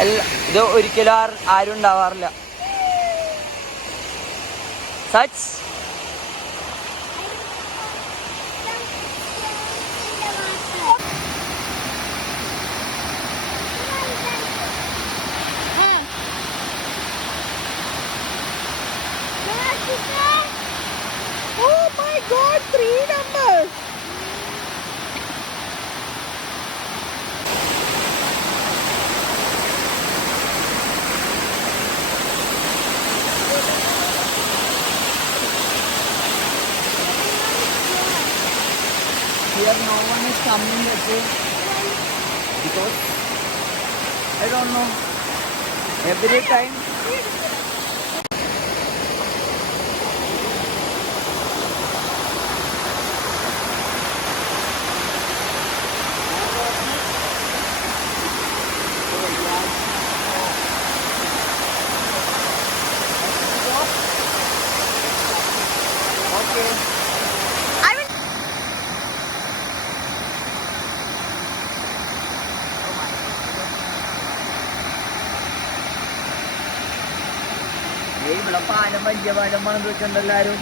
ഇത് ഒരിക്കലും ആരും ഉണ്ടാവാറില്ല. Such Oh my God, 3 numbers. here no one is coming because I don't know. Every time okay. ഇവിടെ പാലം വലിയ പാലം പണിതിട്ടുണ്ടെല്ലാരും.